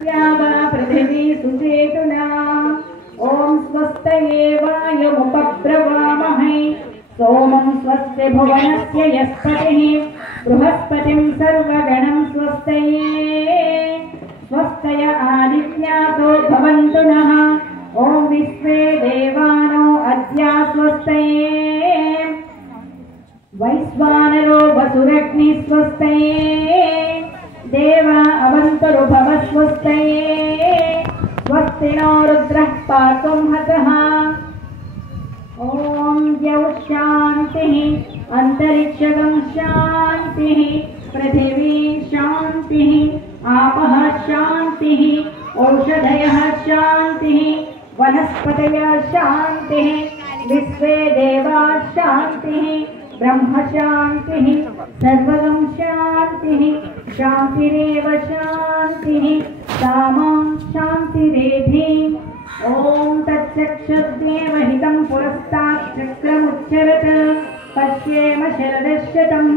पृथिवी सुचेतुना ओम स्वस्तये वायुमुपब्रवामहे सोमं स्वस्य भुवनस्य यस्पतिः बृहस्पतिं सर्वगणं स्वस्तये स्वस्तय आदित्यासो भवन्तु नः ओम विश्वे देवानो अद्या स्वस्तये वैश्वानरो वसुरग्नि स्वस्तये देवा अवन्तरुभव स्वस्तये स्वस्ति नो रुद्रः पातुं हतः ओम द्यौ शान्तिः अन्तरिक्षगं शान्तिः पृथिवी शान्तिः आपः शान्तिः औषधयः शान्तिः वनस्पतयः शान्तिः विश्वे देवा शान्तिः ब्रह्म शान्तिः सर्वगं शान्तिः शान्तिरेव शान्तिः सामा शान्तिरेधि ओम तच्चक्षुर्देव हितं पुरस्तात् चक्रमुच्चरत् पश्येम शरदशतं